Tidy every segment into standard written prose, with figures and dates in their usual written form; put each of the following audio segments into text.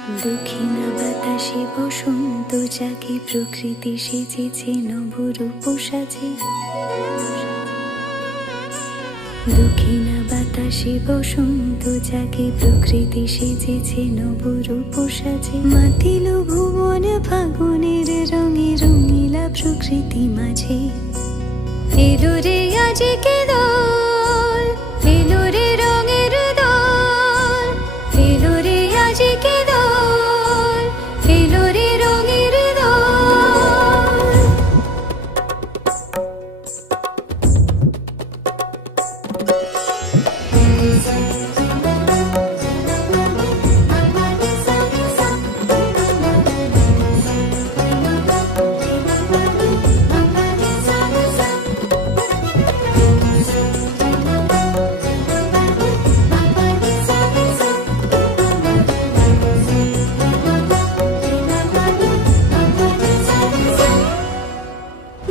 দক্ষিণা বাতাসে বসন্ত জাগে, প্রকৃতি সেজেছে নবরূপ সাজে। দক্ষিণা বাতাসে বসন্ত জাগে, প্রকৃতি সেজেছে নবরূপ সাজে। মাতিল ভুবন ফাগুনের রঙে, রঙিলা প্রকৃতি মাঝে। এলো রে আজকে দোল, এলো রে রঙের দোল, এলো রে আজকে দোল, এলো রে রঙের দোল।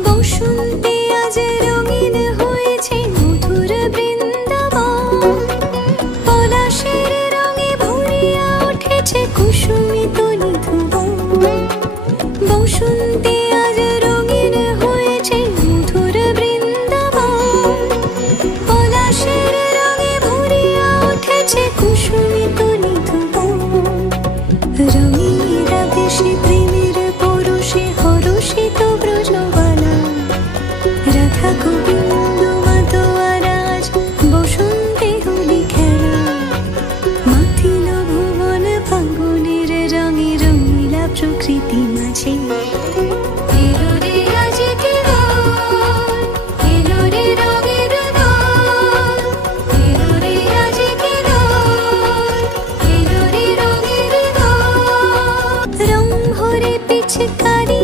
বসন্তে আজ রঙিন হয়েছে মধুর বৃন্দাবন, পলাশের রঙে ভরিয়া উঠেছে কুসুমিত নিধুবন। বসন্তে আজ রঙিন হয়েছে মধুর বৃন্দাবন, পলাশের রঙে ভরিয়া উঠেছে কুসুমিত নিধুবন। রঙিরা বেশি প্রেমের পরশে হরষিত ব্রজবালা, রাধা গোবিন্দ মাতোয়ার আজ বসন্তে হোলি খেলা। মাতিল ভুবন ফাগুনের রঙে, রঙিলা প্রকৃতি মাঝে। এলো রে আজকে দোল, এলো রে রঙের দোল, এলো রে আজকে দোল, এলো রে রঙের দোল। রং ভরে পিচকারি